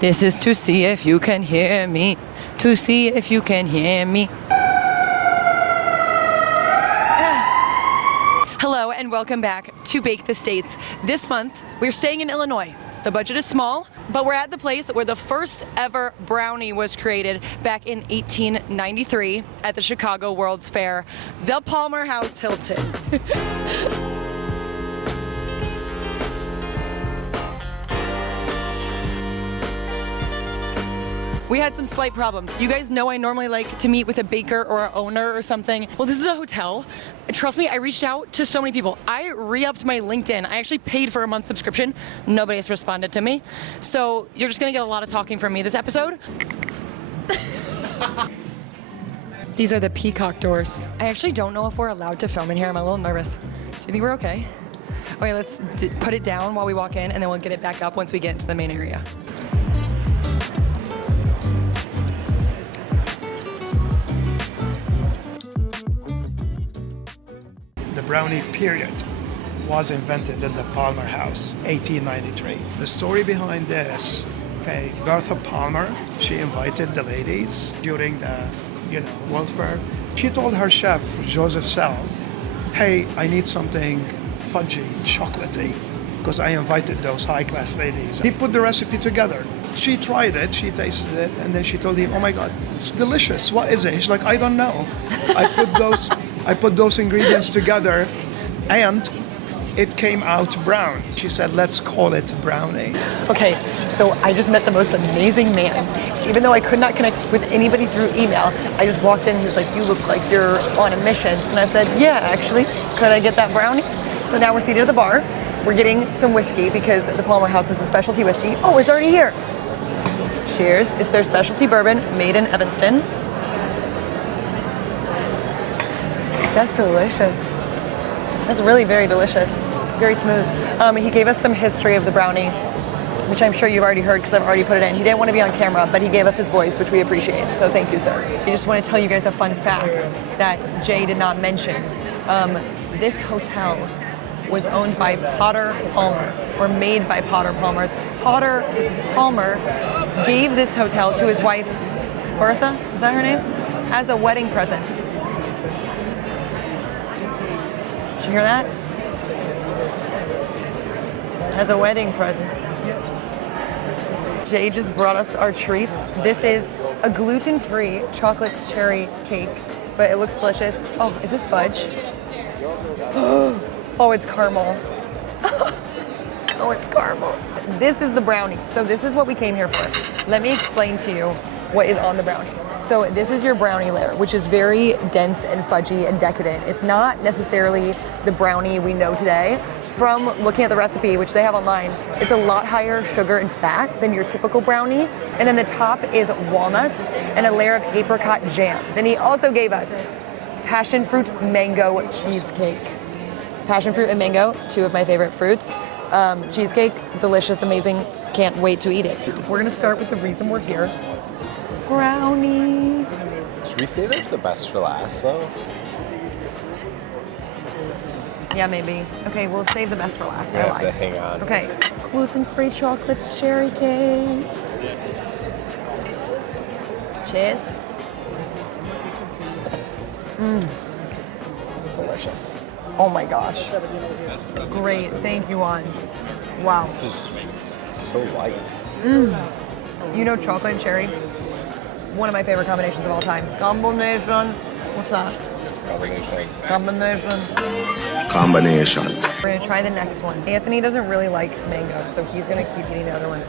This is to see if you can hear me. To see if you can hear me. Hello and welcome back to Bake the States. This month, we're staying in Illinois. The budget is small, but we're at the place where the first ever brownie was created back in 1893 at the Chicago World's Fair, the Palmer House Hilton. We had some slight problems. You guys know I normally like to meet with a baker or an owner or something. Well, this is a hotel. Trust me, I reached out to so many people. I re-upped my LinkedIn. I actually paid for a month's subscription. Nobody has responded to me. So you're just gonna get a lot of talking from me this episode. These are the peacock doors. I actually don't know if we're allowed to film in here. I'm a little nervous. Do you think we're okay? Okay, let's put it down while we walk in and then we'll get it back up once we get into the main area. The brownie period was invented in the Palmer House, 1893. The story behind this, okay, Bertha Palmer, she invited the ladies during the, World Fair. She told her chef, Joseph Sell, hey, I need something fudgy, chocolatey, because I invited those high-class ladies. He put the recipe together. She tried it, she tasted it, and then she told him, oh my God, it's delicious. What is it? He's like, I don't know. I put those ingredients together and it came out brown. She said, let's call it brownie. Okay, so I just met the most amazing man. Even though I could not connect with anybody through email, I just walked in, he was like, you look like you're on a mission. And I said, yeah, actually, could I get that brownie? So now we're seated at the bar. We're getting some whiskey because the Palmer House has a specialty whiskey. Oh, it's already here. Cheers. It's their specialty bourbon made in Evanston. That's delicious. That's really very delicious. Very smooth. He gave us some history of the brownie, which I'm sure you've already heard because I've already put it in. He didn't want to be on camera, but he gave us his voice, which we appreciate. So thank you, sir. I just want to tell you guys a fun fact that Jay did not mention. This hotel was owned by Potter Palmer, or made by Potter Palmer. Potter Palmer gave this hotel to his wife, Bertha, is that her name? As a wedding present. Did you hear that? As a wedding present. Jay just brought us our treats. This is a gluten-free chocolate cherry cake, but it looks delicious. Oh, is this fudge? Oh, it's caramel. Oh, it's caramel. This is the brownie. So this is what we came here for. Let me explain to you what is on the brownie. So this is your brownie layer, which is very dense and fudgy and decadent. It's not necessarily the brownie we know today. From looking at the recipe, which they have online, it's a lot higher sugar and fat than your typical brownie. And then the top is walnuts and a layer of apricot jam. Then he also gave us passion fruit mango cheesecake. Passion fruit and mango, two of my favorite fruits. Cheesecake, delicious, amazing. Can't wait to eat it. We're gonna start with the reason we're here. Brownie. Should we save it the best for last, though? Yeah, maybe. Okay, we'll save the best for last. I have to hang on. Okay. Gluten-free chocolate cherry cake. Cheers. It's delicious. Oh my gosh. Great. Thank you, Juan. Wow. This is so light. You know chocolate and cherry? One of my favorite combinations of all time. Combination. What's that? Combination. We're gonna try the next one. Anthony doesn't really like mango, so he's gonna keep eating the other one.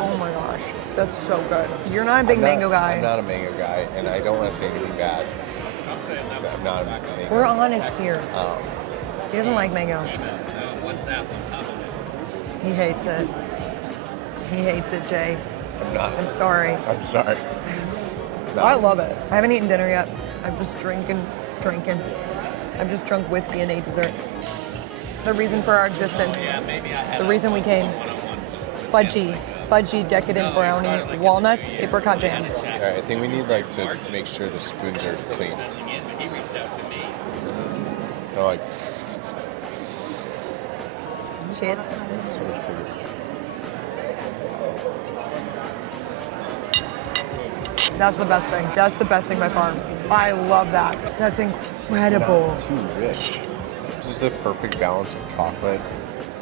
Oh my gosh, that's so good. You're not a big mango guy. I'm not a mango guy, and I don't want to say anything bad. So I'm not a mango We're guy. honest here. He doesn't like mango. He hates it. He hates it, Jay. I'm not. I'm sorry. I'm sorry. It's not. I love it. I haven't eaten dinner yet. I'm just drinking. I've just drunk whiskey and ate dessert. The reason for our existence, the reason we came, fudgy, decadent brownie, walnuts, apricot jam. Okay, I think we need to make sure the spoons are clean. I like. Cheers. It's so much bigger. That's the best thing. That's the best thing by far. I love that. That's incredible. It's not too rich. This is the perfect balance of chocolate.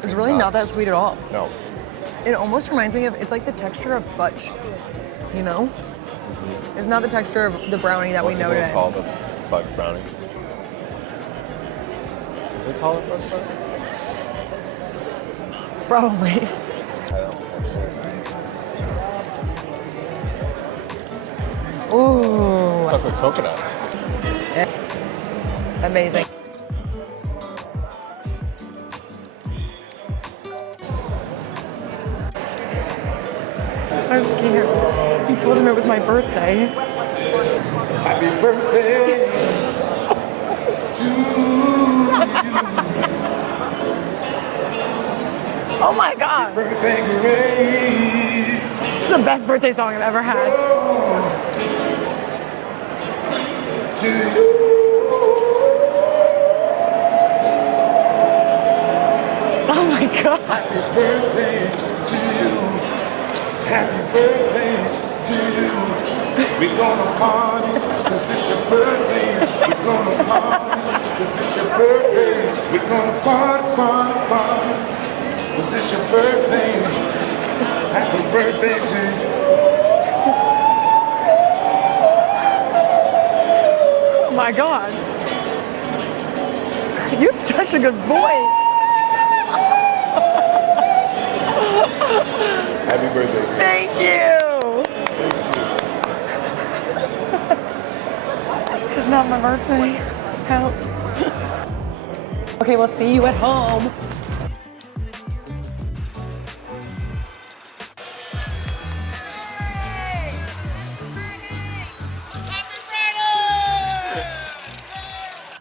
It's really not that sweet at all. No. It almost reminds me of, it's like the texture of fudge, you know? It's not the texture of the brownie that we know today. Is it called a fudge brownie? Is it called a fudge brownie? Probably. I don't actually. Ooh. Chocolate coconut. Amazing. I'm so scared. He told him it was my birthday. Happy birthday to you. Oh my God. Birthday Grace. This is the best birthday song I've ever had. To you. Oh my God. Happy birthday to you. Happy birthday to you. We're gonna party, 'cause it's your birthday. We're gonna party, 'cause it's your birthday. We're gonna party, party, party, 'cause it's your birthday. Happy birthday to you. Oh my God. You have such a good voice. Happy birthday. Thank you. It's not my birthday. Help. Okay, we'll see you at home.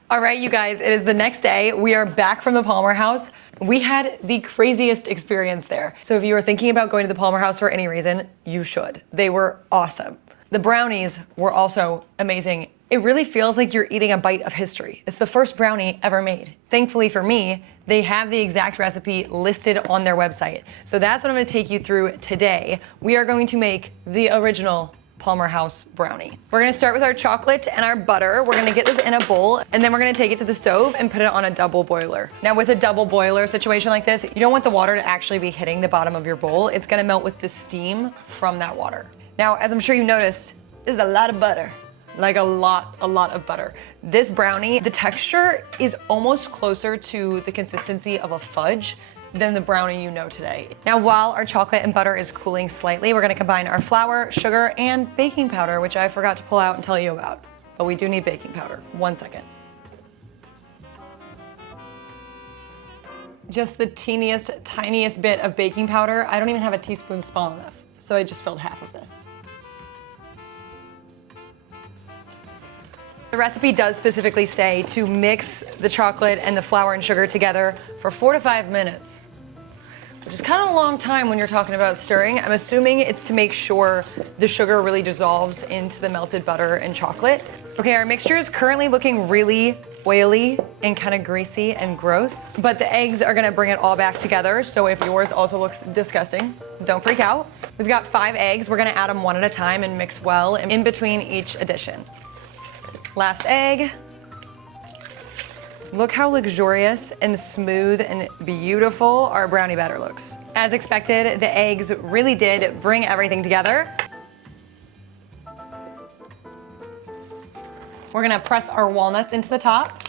All right, you guys, it is the next day. We are back from the Palmer House. We had the craziest experience there. So if you are thinking about going to the Palmer House for any reason, you should. They were awesome. The brownies were also amazing. It really feels like you're eating a bite of history. It's the first brownie ever made. Thankfully for me, they have the exact recipe listed on their website. So that's what I'm gonna take you through today. We are going to make the original Palmer House brownie. We're gonna start with our chocolate and our butter. We're gonna get this in a bowl, and then we're gonna take it to the stove and put it on a double boiler. Now with a double boiler situation like this, you don't want the water to actually be hitting the bottom of your bowl. It's gonna melt with the steam from that water. Now, as I'm sure you noticed, this is a lot of butter. Like a lot of butter. This brownie, the texture is almost closer to the consistency of a fudge than the brownie you know today. Now, while our chocolate and butter is cooling slightly, we're gonna combine our flour, sugar, and baking powder, which I forgot to pull out and tell you about. But we do need baking powder. 1 second. Just the teeniest, tiniest bit of baking powder. I don't even have a teaspoon small enough, so I just filled half of this. The recipe does specifically say to mix the chocolate and the flour and sugar together for 4 to 5 minutes, which is kind of a long time when you're talking about stirring. I'm assuming it's to make sure the sugar really dissolves into the melted butter and chocolate. Okay, our mixture is currently looking really oily and kind of greasy and gross, but the eggs are gonna bring it all back together. So if yours also looks disgusting, don't freak out. We've got 5 eggs. We're gonna add them one at a time and mix well in between each addition. Last egg. Look how luxurious and smooth and beautiful our brownie batter looks. As expected, the eggs really did bring everything together. We're gonna press our walnuts into the top.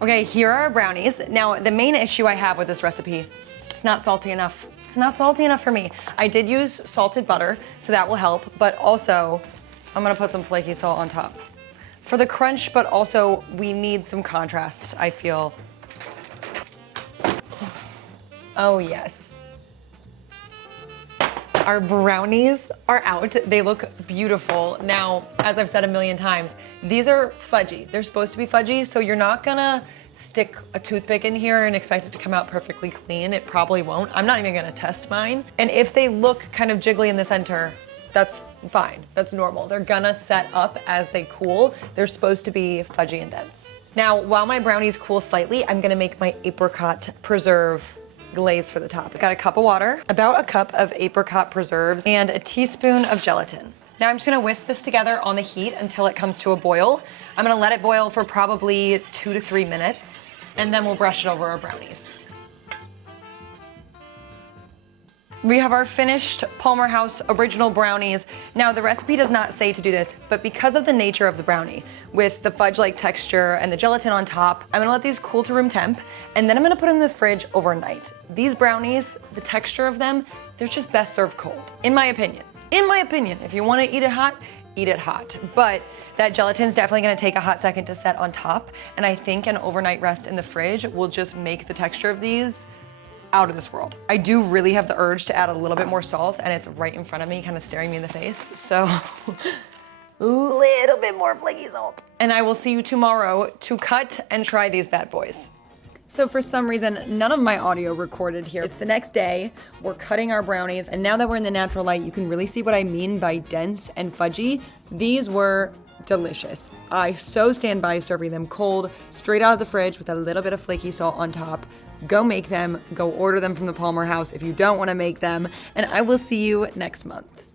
Okay, here are our brownies. Now, the main issue I have with this recipe, it's not salty enough. It's not salty enough for me. I did use salted butter, so that will help, but also, I'm gonna put some flaky salt on top. For the crunch, but also we need some contrast, I feel. Oh yes. Our brownies are out. They look beautiful. Now, as I've said a million times, these are fudgy. They're supposed to be fudgy, so you're not gonna stick a toothpick in here and expect it to come out perfectly clean. It probably won't. I'm not even gonna test mine. And if they look kind of jiggly in the center, that's fine, that's normal. They're gonna set up as they cool. They're supposed to be fudgy and dense. Now, while my brownies cool slightly, I'm gonna make my apricot preserve glaze for the top. I've got a cup of water, about a cup of apricot preserves, and a teaspoon of gelatin. Now I'm just gonna whisk this together on the heat until it comes to a boil. I'm gonna let it boil for probably 2 to 3 minutes, and then we'll brush it over our brownies. We have our finished Palmer House original brownies. Now the recipe does not say to do this, but because of the nature of the brownie, with the fudge-like texture and the gelatin on top, I'm gonna let these cool to room temp, and then I'm gonna put them in the fridge overnight. These brownies, the texture of them, they're just best served cold, in my opinion. In my opinion, if you wanna eat it hot, eat it hot. But that gelatin's definitely gonna take a hot second to set on top, and I think an overnight rest in the fridge will just make the texture of these out of this world. I do really have the urge to add a little bit more salt, and it's right in front of me, kind of staring me in the face, so a little bit more flaky salt. And I will see you tomorrow to cut and try these bad boys. So for some reason, none of my audio recorded here. It's the next day, we're cutting our brownies, and now that we're in the natural light, you can really see what I mean by dense and fudgy. These were delicious. I so stand by serving them cold, straight out of the fridge with a little bit of flaky salt on top. Go make them, go order them from the Palmer House if you don't want to make them, and I will see you next month.